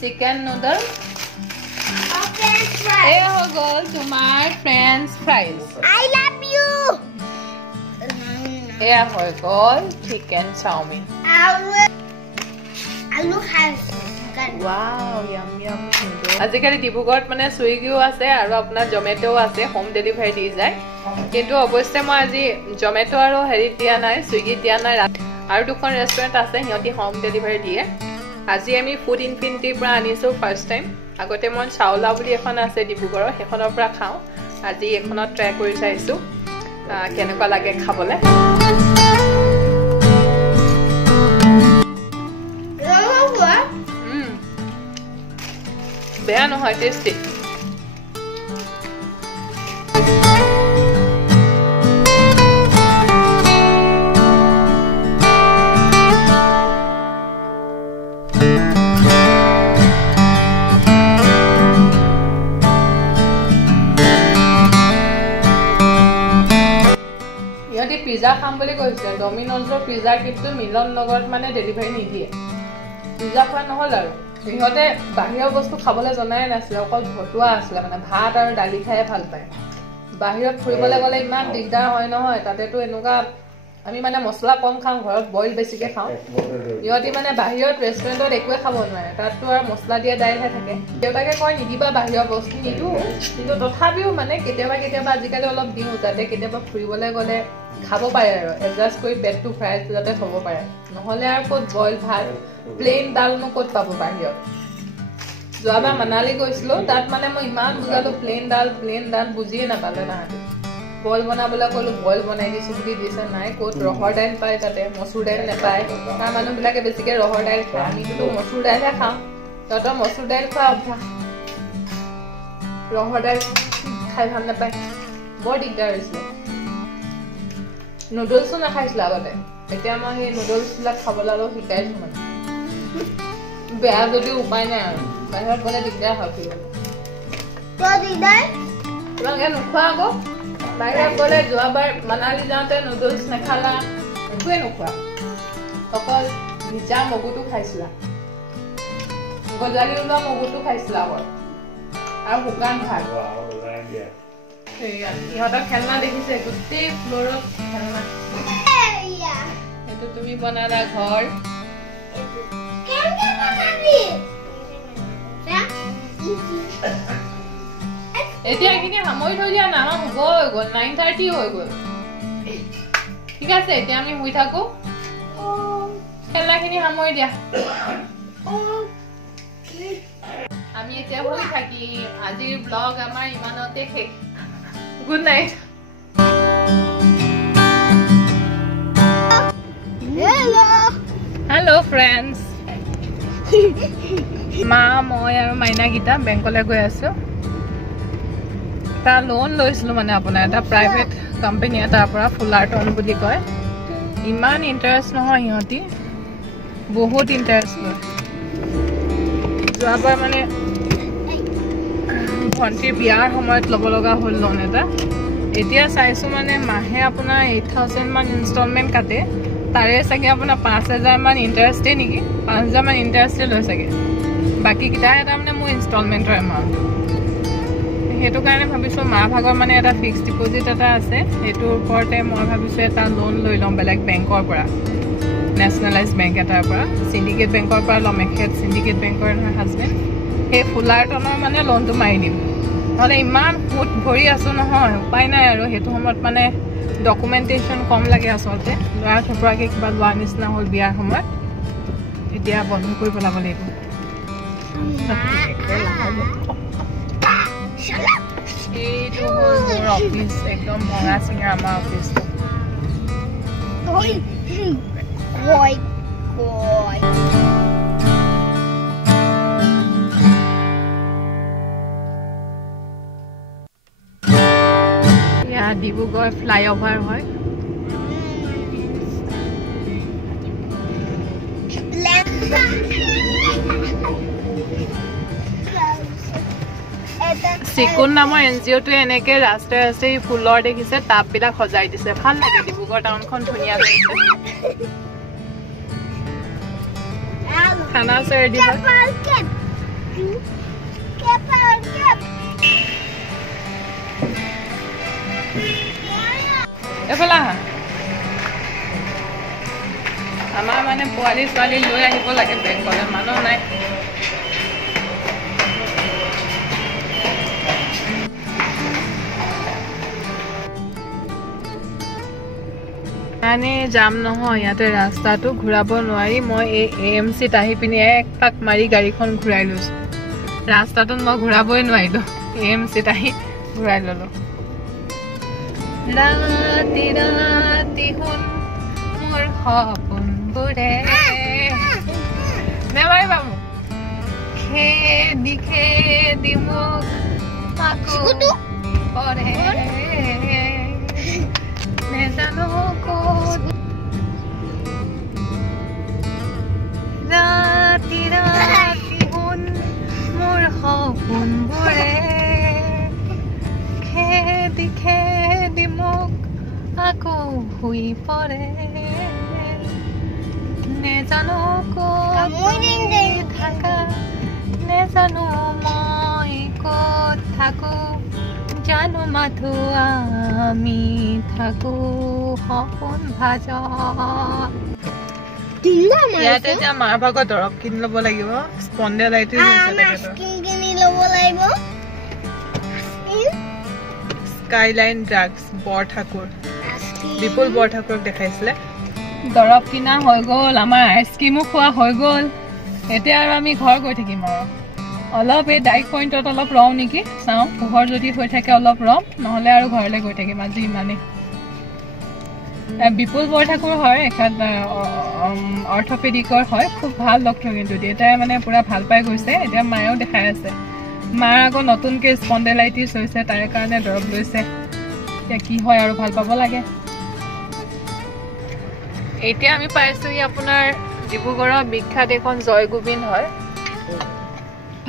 Chicken noodle এই হৈ গ'ল তোমাৰ French fries I love you. এয়া হৈ গ'ল চিকেন চাওমিন আলু খাই ওয়াও ইয়াম ইয়াম আজিকালি ডিব্ৰুগড়ত মানে সুইগিও আছে আৰু আপোনাৰ জমেটো আছে হোম ডেলিভাৰী দি যায় কিন্তু অৱশ্যে মই আজি জমেটো আৰু হেৰি দিয়া নাই সুইগি দিয়া নাই আৰু দুখন ৰেষ্টুৰেণ্ট আছে সিহঁতি হোম ডেলিভাৰী দিয়ে আজি আমি ফুড ইনফিনিটিৰ পৰা আনিছো ফাৰ্ষ্ট টাইম আগতে মই চাউলা বুলি এখন আছে ডিব্ৰুগড়ৰ সেইখনৰ পৰা খাওঁ আজি এখনত ট্ৰাই কৰি চাইছো কেনেকুৱা লাগে খাবলৈ বেয়া নহয় টেষ্টি ইহঁতে পিজ্জা খাম বুলি কৈছিলে ডমিন'জৰ পিজ্জা কিন্তু মিলন নগৰত মানে ডেলিভাৰী নিদিয়ে পিজ্জা খোৱা নহ'ল আৰু সিহঁতে বাহিৰৰ বস্তু খাবলৈ জনাই নাছিলে অকল ভতুৱা আছিলে মানে ভাত আৰু দালি খায়ে ভাল পায় বাহিৰত ফুৰিবলৈ গ'লে ইমান দিগদাৰ হয় নহয় তাতেতো এনেকুৱা আমি মানে মছলা কম খাওঁ ঘৰত বইল বেছিকৈ খাওঁ সিহঁতি মানে বাহিৰত ৰেষ্টুৰেণ্টত একোৱে খাব নোৱাৰে তাততো আৰু মছলা দিয়া দাইলহে থাকে দেউতাকে কয় নিদিবা বাহিৰৰ বস্তু নিদিওঁ কিন্তু তথাপিও মানে কেতিয়াবা কেতিয়াবা আজিকালি অলপ দিওঁ যাতে কেতিয়াবা ফুৰিবলৈ গ'লে খাব পাৰে আৰু এডজাষ্ট কৰি পেটটো ফ্ৰাইজ যাতে থ'ব পাৰে নহ'লে আৰু ক'ত বইল ভাত প্লেইন দালনো ক'ত পাব বাহিৰত যোৱাবাৰ মানালী গৈছিলোঁ তাত মানে মই ইমান বুজালোঁ প্লেইন দাল বুজিয়ে নাপালে তাহাঁতি বইল বনাবলৈ ক'লোঁ বইল বনাই দিছোঁ বুলি দিছে নাই ক'ত ৰহৰ দাইল পায় তাতে মচুৰ দাইল নাপায় তাৰ মানুহবিলাকে বেছিকৈ ৰহৰ দাইল খায় আমিতো মচুৰ দাইলহে খাওঁ তহঁতৰ মচুৰ দাইল খোৱা অভ্যাস ৰহৰ দাইল খাই ভাল নাপায় বৰ দিগদাৰ হৈছিলে নুডলছো নাখাইছিলোঁ আগতে এতিয়া মই সেই নুডলছবিলাক খাবলৈ অলপ শিকাইছোঁ মানে বেয়া যদিও উপায় নাই আৰু বাহিৰত গ'লে দিগদাৰ হয় তোমালোকে নোখোৱা আকৌ বাহিৰত গ'লে যোৱাবাৰ মানালী যাওঁতে নুডলছ নাখালা একোৱে নোখোৱা অকল ভিজা মগুটো খাইছিলা গজালি ওলোৱা মগুটো খাইছিলা আগত আৰু শুকান ভাত ইহঁতৰ খেলনা দেখিছে গোটেই ফ্ল'ৰত খেলনা সেইটো তুমি বনালা ঘৰ এতিয়া এইখিনি সামৰি থৈ দিয়া না আমাৰ হৈ গ'ল 9:30 হৈ গ'ল ঠিক আছে এতিয়া আমি শুই থাকো খেলনাখিনি সামৰি দিয়া আমি এতিয়া শুই থাকিম আজিৰ ব্লগ আমাৰ ইমানতে শেষ গুড নাইট হেল্ল' ফ্ৰেণ্ডছ মা মই আৰু মাইনাগীতা বেংকলৈ গৈ আছোঁ এটা লোন লৈছিলোঁ মানে আপোনাৰ এটা প্ৰাইভেট কোম্পানী এটাৰ পৰা ফুলাৰটন বুলি কয় ইমান ইণ্টাৰেষ্ট নহয় সিহঁতি বহুত ইণ্টাৰেষ্ট লয় যোৱাবাৰ মানে ভণ্টিৰ বিয়াৰ সময়ত ল'ব লগা হ'ল লোন এটা এতিয়া চাইছোঁ মানে মাহে আপোনাৰ 8,000 মান ইনষ্টলমেণ্ট কাটে তাৰে চাগে আপোনাৰ 5,000 মান ইণ্টাৰেষ্টেই নেকি 5,000 মান ইণ্টাৰেষ্টেই লয় চাগে বাকীকেইটা এটা মানে মোৰ ইনষ্টলমেণ্টৰ এমাউণ্ট সেইটো কাৰণে ভাবিছোঁ মাৰ ভাগৰ মানে এটা ফিক্সড ডিপজিট এটা আছে সেইটোৰ ওপৰতে মই ভাবিছোঁ এটা লোন লৈ ল'ম বেলেগ বেংকৰ পৰা নেশ্যনেলাইজ বেংক এটাৰ পৰা চিণ্ডিকেট বেংকৰ পৰা ল'ম এখেত চিণ্ডিকেট বেংকৰ নহয় হাজবেণ্ড সেই ফুলাৰটনৰ মানে লোনটো মাৰি দিম নহ'লে ইমান সুত ভৰি আছোঁ নহয় উপায় নাই আৰু সেইটো সময়ত মানে ডকুমেণ্টেশ্যন কম লাগে আচলতে ল'ৰা চপৰাকৈ কিবা লোৱাৰ নিচিনা হ'ল বিয়াৰ সময়ত এতিয়া বন্ধ কৰি পেলাব লাগিব এইটো হ'ল মোৰ অফিচ একদম ভঙা চিঙা আমাৰ অফিচটো এয়া ডিব্ৰুগড় ফ্লাইঅভাৰ হয় চিকুন নামৰ NGOটোৱে এনেকৈ ৰাস্তাই ৰাস্তাই ফুলৰ দেখিছে টাববিলাক সজাই দিছে ভাল লাগে ডিব্ৰুগড় টাউনখন ধুনীয়া লাগিছে খানা আছে ৰেডি হয় এফালে আহা আমাৰ মানে পোৱালি ছোৱালী লৈ আহিব লাগে বেংকলৈ মানুহ নাই মানে যাম নহয় ইয়াতে ৰাস্তাটো ঘূৰাব নোৱাৰি মই এই AMCত আহি পিনি এক পাক মাৰি গাড়ীখন ঘূৰাই লৈছোঁ ৰাস্তাটোত মই ঘূৰাবই নোৱাৰিলোঁ AMCত আহি ঘূৰাই ল'লোঁ ৰাতি ৰাতি শুন মোৰ সপোনবোৰে নেমাৰিবা মোক খেদি মোক আকৌ পৰে নেজানো ক'ত ৰাতি ৰাতি শুন মোৰ সপোনবোৰে খেদি মোক আকৌ শুই পৰে নেজানো ক'ত থাকা নেজানো মই ক'ত থাকো জানো মাথো আমি থাকো সপোন ভাজত ইয়াতে এতিয়া মাৰ ভাগৰ দৰৱ কিনি ল'ব লাগিব স্পন্ডেলাইটিছ স্কাইলাইন ড্ৰাগছ বৰঠাকুৰ বিপুল বৰঠাকুৰক দেখাইছিলে দৰৱ কিনা হৈ গ'ল আমাৰ আইচক্ৰীমো খোৱা হৈ গ'ল এতিয়া আৰু আমি ঘৰ গৈ থাকিম আৰু অলপ এই ডাইক পইণ্টত অলপ ৰওঁ নেকি চাওঁ পোহৰ যদি হৈ থাকে অলপ ৰম নহ'লে আৰু ঘৰলৈ গৈ থাকিম আজি ইমানেই বিপুল বৰঠাকুৰ হয় এখাত অৰ্থপেডিকৰ হয় খুব ভাল ডক্টৰ কিন্তু দেউতাই মানে পুৰা ভাল পাই গৈছে এতিয়া মায়েও দেখাই আছে মাৰ আকৌ নতুনকৈ স্পন্ডেলাইটিছ হৈছে তাৰে কাৰণে দৰৱ লৈছে এতিয়া কি হয় আৰু ভাল পাব লাগে এতিয়া আমি পাইছোঁহি আপোনাৰ ডিব্ৰুগড়ৰ বিখ্যাত এখন জয়গোবিন্দ হয়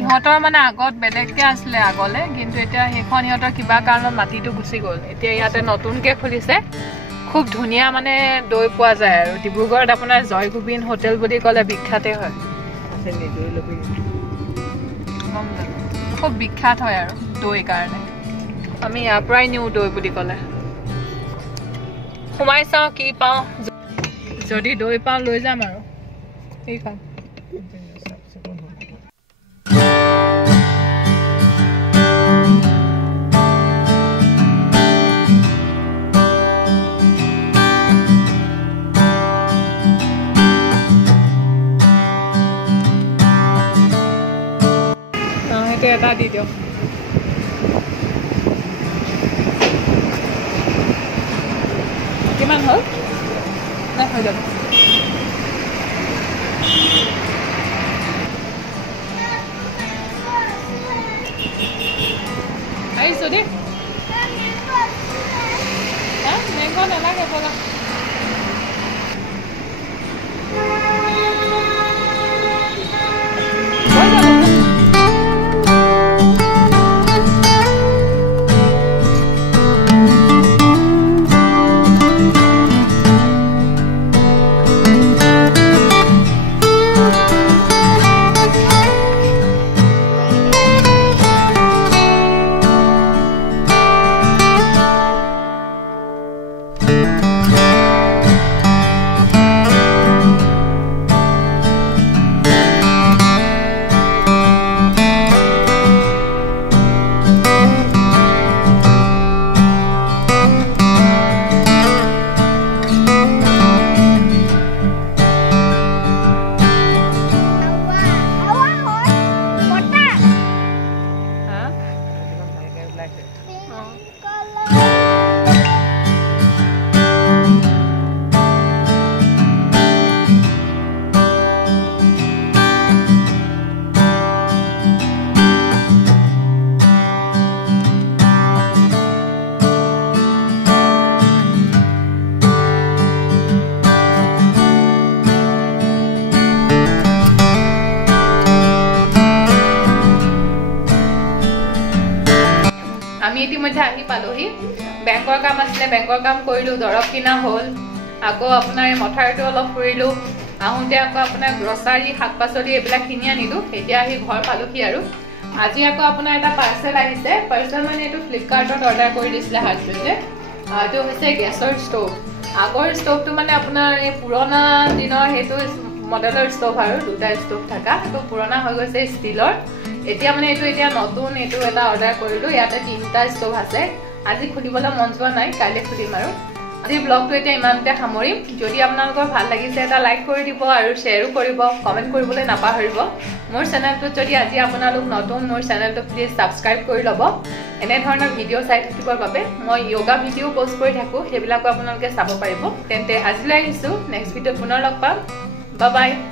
ইহঁতৰ মানে আগত বেলেগকৈ আছিলে আগলৈ কিন্তু এতিয়া সেইখন ইহঁতৰ কিবা কাৰণত মাটিটো গুচি গ'ল এতিয়া ইয়াতে নতুনকৈ খুলিছে খুব ধুনীয়া মানে দৈ পোৱা যায় আৰু ডিব্ৰুগড়ত আপোনাৰ জয়গোবিন্দ হোটেল বুলি ক'লে বিখ্যাতে হয় খুব বিখ্যাত হয় আৰু দৈ কাৰণে আমি ইয়াৰ পৰাই নিওঁ দৈ বুলি ক'লে সোমাই চাওঁ কি পাওঁ যদি দৈ পাওঁ লৈ যাম আৰু এইখন এটা দি দিয়ক কিমান হ'ল নাই হৈ যাব আহিছোঁ দেই মেংগ' নালাগে ব'লা ইতিমধ্যে আহি পালোহি বেংকৰ কাম আছিলে বেংকৰ কাম কৰিলোঁ দৰৱ কিনা হ'ল আকৌ আপোনাৰ এই মথাৰটো অলপ ফুৰিলোঁ আহোঁতে আকৌ আপোনাৰ গ্ৰচাৰী শাক পাচলি এইবিলাক কিনি আনিলোঁ এতিয়া আহি ঘৰ পালোহি আৰু আজি আকৌ আপোনাৰ এটা পাৰ্চেল আহিছে পাৰ্চেল মানে এইটো ফ্লিপকাৰ্টত অৰ্ডাৰ কৰি দিছিলে হাজবেণ্ডে এইটো হৈছে গেছৰ ষ্ট'ভ আগৰ ষ্ট'ভটো মানে আপোনাৰ এই পুৰণা দিনৰ সেইটো মডেলৰ ষ্ট'ভ আৰু দুটা ষ্ট'ভ থকা সেইটো পুৰণা হৈ গৈছে ষ্টিলৰ এতিয়া মানে এইটো এতিয়া নতুন এইটো এটা অৰ্ডাৰ কৰিলোঁ ইয়াতে 3টা ষ্ট'ভ আছে আজি খুলিবলৈ মন যোৱা নাই কাইলৈ খুলিম আৰু আজি ব্লগটো এতিয়া ইমানতে সামৰিম যদি আপোনালোকৰ ভাল লাগিছে এটা লাইক কৰি দিব আৰু শ্বেয়াৰো কৰিব কমেণ্ট কৰিবলৈ নাপাহৰিব মোৰ চেনেলটোত যদি আজি আপোনালোক নতুন মোৰ চেনেলটো প্লিজ ছাবস্ক্ৰাইব কৰি ল'ব এনে ধৰণৰ ভিডিঅ' চাই থাকিবৰ বাবে মই য়োগা ভিডিঅ' পোষ্ট কৰি থাকোঁ সেইবিলাকো আপোনালোকে চাব পাৰিব তেন্তে আজিলৈ আহিছোঁ নেক্সট ভিডিঅ'ত পুনৰ লগ পাম বাই বাই